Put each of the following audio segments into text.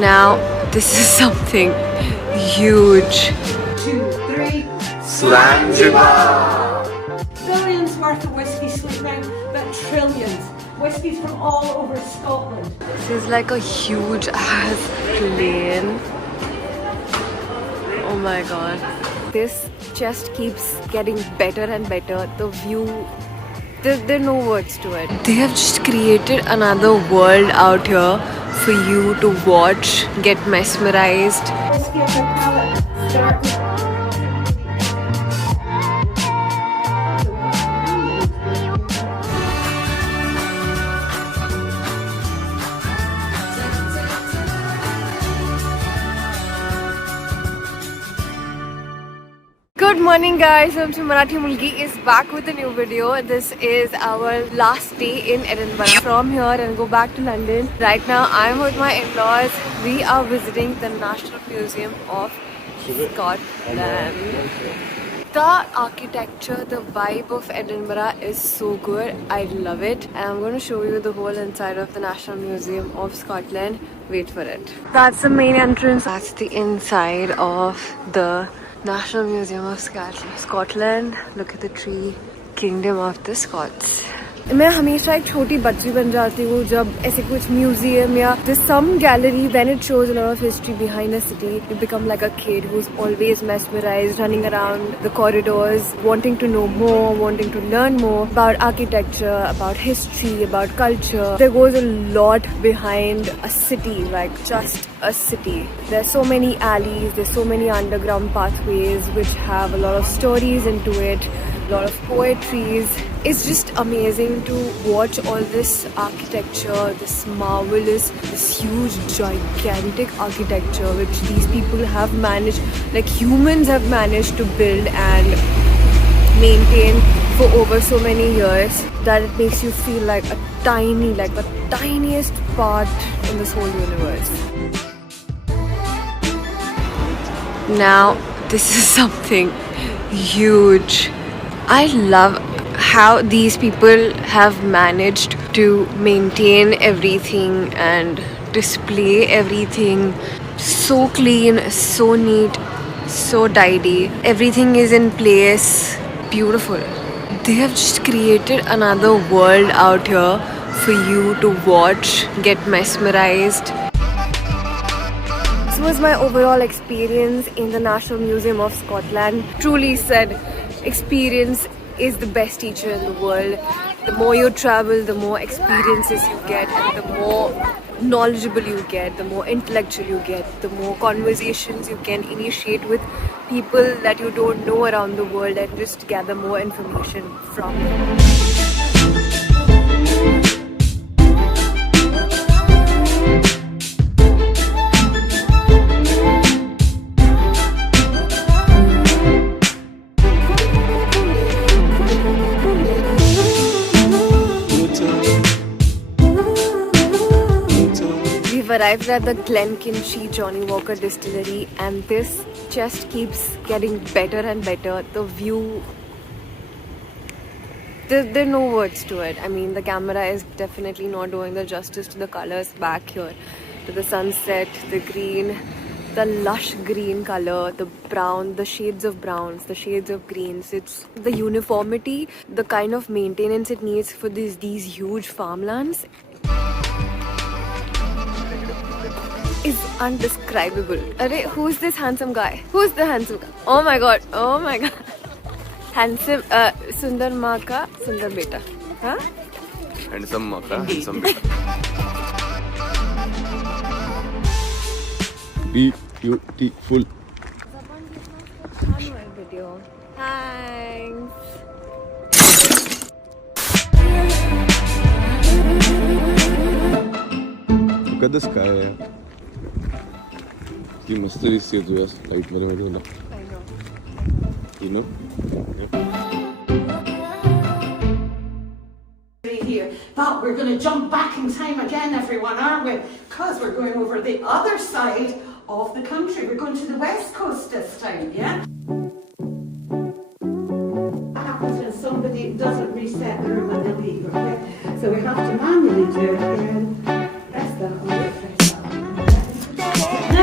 Now, this is something huge. 2, 3. Slangiba! Billions worth of whiskey sleeping, but trillions. Whiskies from all over Scotland. This is like a huge ass plane. Oh my god. This just keeps getting better and better. The view, there are no words to it. They have just created another world out here for you to watch, get mesmerized. Whiskey on the palate. Start with Good morning guys, I'm Marathi Mulgi is back with a new video. This is our last day in Edinburgh. From here and go back to London. Right now I'm with my in-laws. We are visiting the National Museum of Scotland. The architecture, the vibe of Edinburgh is so good. I love it. And I'm going to show you the whole inside of the National Museum of Scotland. Wait for it. That's the main entrance. That's the inside of the National Museum of Scotland. Look at the tree. Kingdom of the Scots. मैं हमेशा एक छोटी बच्ची बन जाती हूँ जब ऐसे कुछ म्यूजियम या there's some gallery when it shows a lot of history behind a city. You become like a kid who's always mesmerized, running around the corridors, wanting to know more, wanting to learn more about architecture, about history, about culture. There goes a lot behind a city, like just a city. There's so many alleys, there's so many underground pathways which have a lot of stories into it, a lot of poetries. It's just amazing to watch all this architecture, this marvelous, this huge, gigantic architecture which these people have managed, like humans have managed to build and maintain for over so many years that it makes you feel like a tiny, like the tiniest part in this whole universe. Now, this is something huge. I love how these people have managed to maintain everything and display everything so clean, so neat, so tidy. Everything is in place. Beautiful. They have just created another world out here for you to watch, get mesmerized. This was my overall experience in the National Museum of Scotland. Truly said, experience is the best teacher in the world. The more you travel, the more experiences you get, and the more knowledgeable you get, the more intellectual you get, the more conversations you can initiate with people that you don't know around the world and just gather more information from them. We've arrived at the Glenkinchie Johnnie Walker Distillery and this just keeps getting better and better. The view, there are no words to it. I mean, the camera is definitely not doing the justice to the colors back here. To the sunset, the green, the lush green color, the brown, the shades of browns, the shades of greens. It's the uniformity, the kind of maintenance it needs for these huge farmlands is undescribable. Arey, who's this handsome guy? Who's the handsome guy? Oh my god, oh my god. Handsome, Sundar maa ka Sundar beta. Huh? Handsome maa ka handsome beta. Beautiful. Video. Thanks. Look at the sky. You must have seen the light. I know. You know? here. But we're going to jump back in time again, everyone, aren't we? Because we're going over the other side of the country. We're going to the west coast this time, yeah? What happens when somebody doesn't reset the room when they leave, okay? So we have to manually do it again. Press that on, press that on.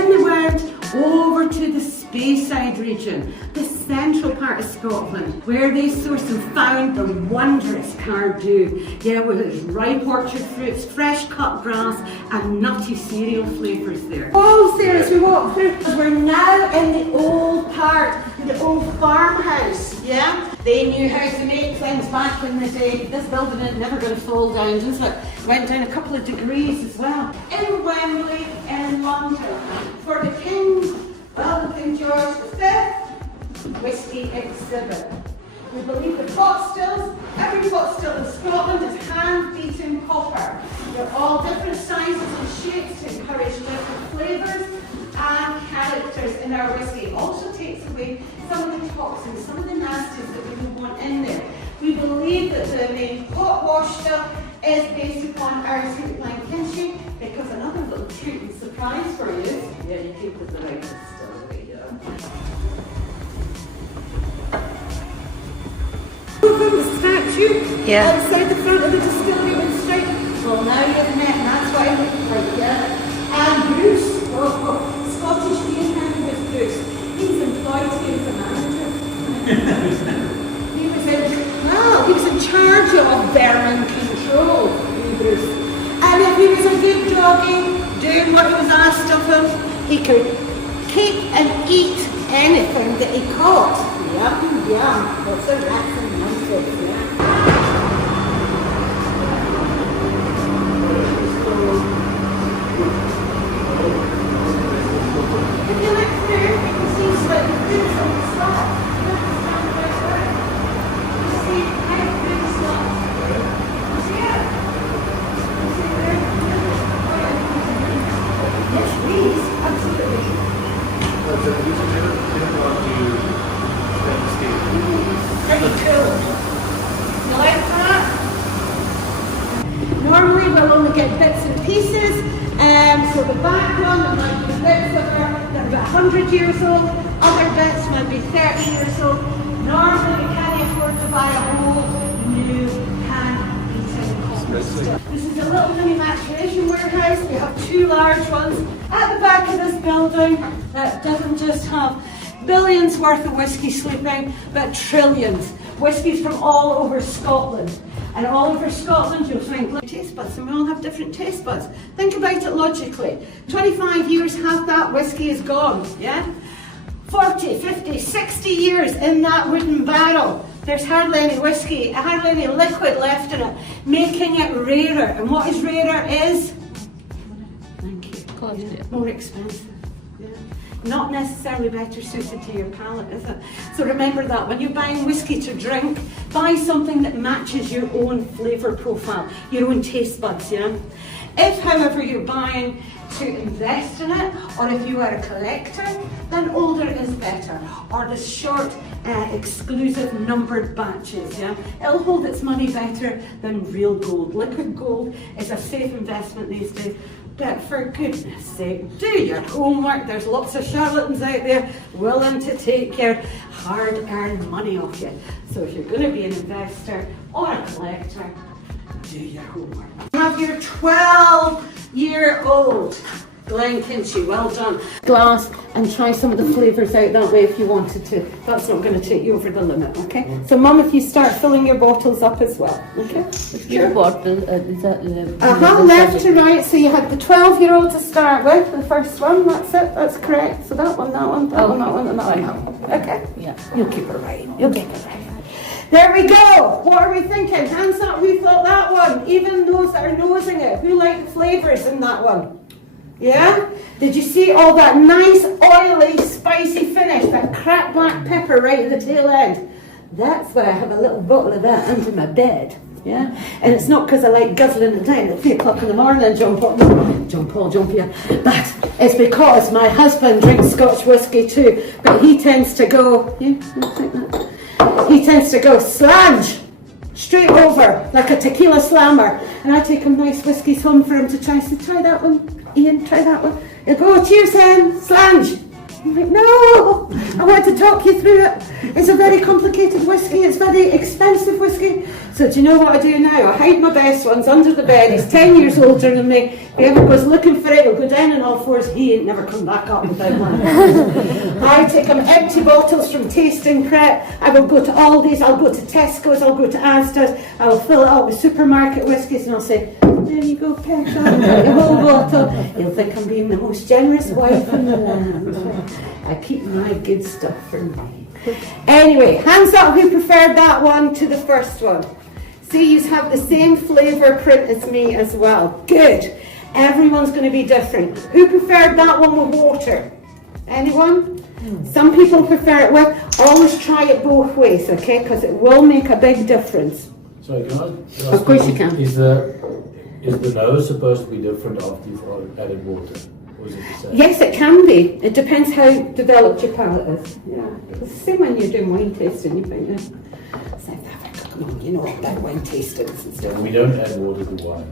then they went over to the Speyside region, the central part of Scotland, where they sourced and found the wondrous Cardew. Yeah, with its ripe orchard fruits, fresh cut grass, and nutty cereal flavours there. Oh, Sarah, as we walk through, we're now in the old part, the old farmhouse. Yeah, they knew how to make things back in the day. This building is never going to fall down, just look. Went down a couple of degrees as well. In Wembley, in London, for the King, well, the King George V whisky exhibit. We believe the pot stills, every pot still in Scotland is hand-beaten copper. They're all different sizes and shapes to encourage different flavours and characters in our whisky. It also takes away some of the toxins, some of the nasties that we don't want in there. We believe that the main pot wash still is based upon our Glenkinchie, because another little treat and surprise for you is, yeah, you keep with the right distillery, yeah. Open the statue outside the front of the distillery with straight. Well, now you've met, and that's what I look like, yeah. And Bruce, Scottish beer handler was Bruce. He's employed here as a manager. He was in charge of vermin control, Bruce. And if he was a good doggy, doing what he was asked of him, he could keep and eat anything that he caught. Yum, yum. That's a rat and monster, yeah. If you look through, you can see slightly boots on the slab. Normally we'll only get bits and pieces, so the back one might be bits that are about 100 years old, other bits might be 30 years old. Normally we can't afford to buy a whole new hand-beaten copper still. This is a little mini maturation warehouse. We have two large ones at the back of this building that doesn't just have billions worth of whisky sleeping, but trillions. Whiskies from all over Scotland. And all over Scotland you'll find taste buds, and we all have different taste buds. Think about it logically. 25 years, half that whisky is gone, yeah? 40, 50, 60 years in that wooden barrel. There's hardly any whisky, hardly any liquid left in it, making it rarer. And what is rarer is, thank you, more expensive. Not necessarily better suited to your palate, is it? So remember that when you're buying whiskey to drink, buy something that matches your own flavour profile, your own taste buds, yeah? If, however, you're buying to invest in it, or if you are a collector, then older is better, or the short, exclusive numbered batches, yeah? It'll hold its money better than real gold. Liquid gold is a safe investment these days. But for goodness sake, do your homework. There's lots of charlatans out there willing to take your hard-earned money off you. So if you're going to be an investor or a collector, do your homework. Have your 12-year-old Glenkinchie, well done, glass, and try some of the flavours out that way if you wanted to. That's not going to take you over the limit, okay? So Mum, if you start filling your bottles up as well, okay? Your bottle, is that left to right, so you had the 12-year-old to start with, the first one, that's it, that's correct. So that one, that one, that one, that one, and that one. Okay? Yeah. You'll keep it right, you'll keep it right. There we go. What are we thinking? Hands up, who thought that one? Even those that are nosing it, who like the flavours in that one? Yeah? Did you see all that nice, oily, spicy finish? That cracked black pepper right at the tail end? That's why I have a little bottle of that under my bed. Yeah? And it's not because I like guzzling it down at 3 o'clock in the morning, John Paul, yeah. But it's because my husband drinks Scotch whisky too, but he tends to go, he tends to go slange straight over like a tequila slammer, and I take him nice whiskies home for him to try. So try that one, Ian, try that one. You go, cheers then, slange. I'm like, no, I want to talk you through it. It's a very complicated whiskey. It's very expensive whiskey. So do you know what I do now? I hide my best ones under the bed. He's 10 years older than me. If he ever goes looking for it, he'll go down on all fours. He ain't never come back up without one. I take him empty bottles from tasting prep. I will go to Aldi's, I'll go to Tesco's, I'll go to Asda's. I will fill it up with supermarket whiskies and I'll say, there you go, Petra, the whole bottle. You'll think I'm being the most generous wife in the land. I keep my good stuff for me. Anyway, hands up who preferred that one to the first one. See, you have the same flavour print as me as well. Good. Everyone's going to be different. Who preferred that one with water? Anyone? Some people prefer it with. Always try it both ways, okay? Because it will make a big difference. Sorry, can I ask Of course you can. Is the nose supposed to be different after you've added water? Or is it the same? Yes, it can be. It depends how developed your palate is. Yeah. It's the same when you're doing wine tasting. You think, South Africa, come on, you know what about wine tastings and stuff. We don't add water to wine.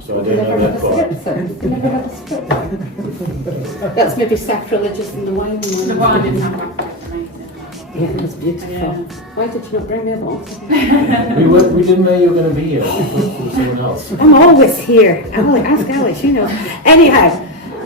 So I don't know that part. You never had a spritzer. That's maybe sacrilegious in the wine. The wine didn't have that. Yeah, it was beautiful. Yeah. Why did you not bring me a bottle? We didn't know you were going to be here. We thought it was someone else. I'm always here. Ask Alice, you know. Anyhow,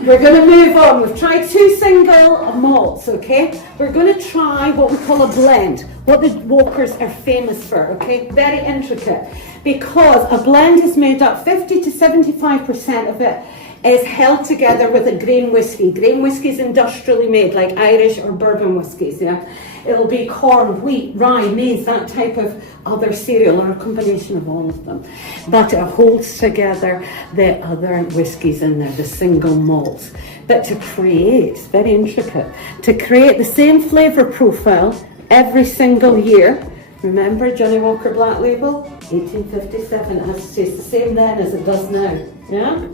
we're going to move on. We've tried 2 single malts, okay? We're going to try what we call a blend, what the Walkers are famous for, okay? Very intricate. Because a blend is made up, 50 to 75% of it is held together with a grain whiskey. Grain whiskey is industrially made, like Irish or bourbon whiskies, yeah? It'll be corn, wheat, rye, maize, that type of other cereal, or a combination of all of them. But it holds together the other whiskies in there, the single malts. But to create, very intricate, to create the same flavour profile every single year, remember Johnnie Walker Black Label? 1857, it has to taste the same then as it does now, yeah?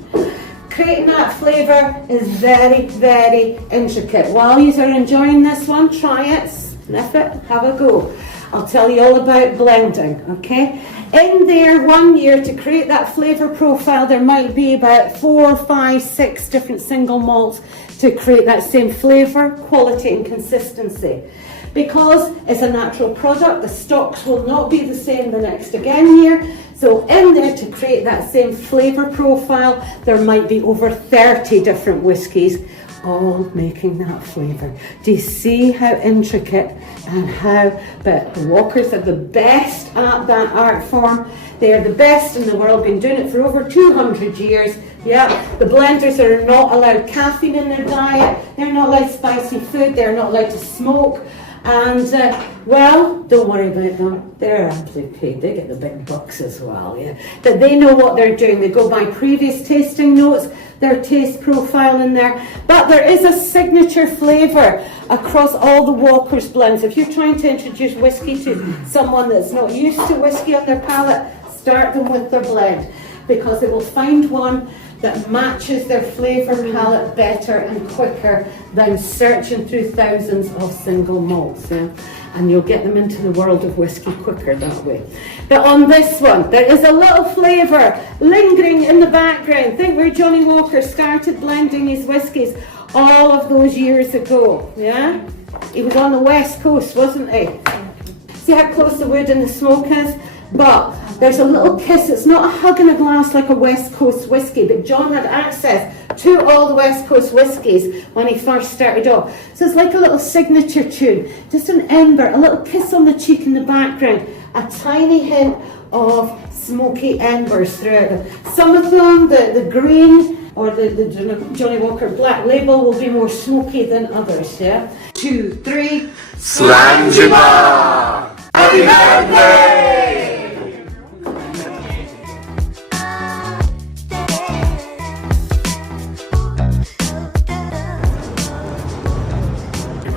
Creating that flavour is very, very intricate. While you are enjoying this one, try it, sniff it, have a go. I'll tell you all about blending, okay? In there, 1 year, to create that flavour profile, there might be about 4, 5, 6 different single malts to create that same flavour, quality and consistency. Because it's a natural product, the stocks will not be the same the next again year. So in there, to create that same flavour profile, there might be over 30 different whiskies, all making that flavour. Do you see how intricate and how, but the Walkers are the best at that art form. They are the best in the world, been doing it for over 200 years. Yeah, the blenders are not allowed caffeine in their diet, they're not allowed spicy food, they're not allowed to smoke. And, well, don't worry about them. They're amply paid. They get the big bucks as well, yeah. But they know what they're doing. They go by previous tasting notes, their taste profile in there. But there is a signature flavour across all the Walkers blends. If you're trying to introduce whiskey to someone that's not used to whiskey on their palate, start them with their blend. Because they will find one that matches their flavour palette better and quicker than searching through thousands of single malts, yeah? And you'll get them into the world of whiskey quicker that way. But on this one, there is a little flavour lingering in the background. Think where Johnnie Walker started blending his whiskies all of those years ago, yeah? He was on the West Coast, wasn't he? See how close the wood and the smoke is? But there's a little kiss. It's not a hug in a glass like a West Coast whiskey, but John had access to all the West Coast whiskies when he first started off. So it's like a little signature tune, just an ember, a little kiss on the cheek in the background, a tiny hint of smoky embers throughout them. Some of them, the green or the Johnnie Walker Black Label will be more smoky than others, yeah? 2, 3. Slangiba! Happy birthday!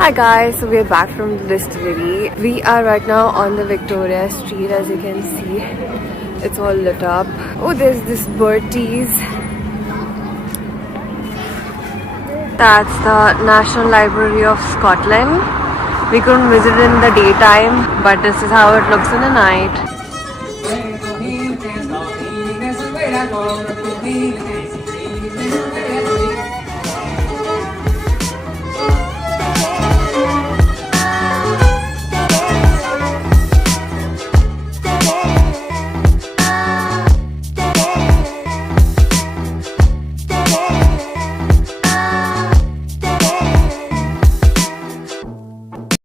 Hi guys, so we are back from the distillery. We are right now on the Victoria Street. As you can see, it's all lit up. Oh, there's this bird tease. That's the National Library of Scotland. We couldn't visit in the daytime, but this is how it looks in the night.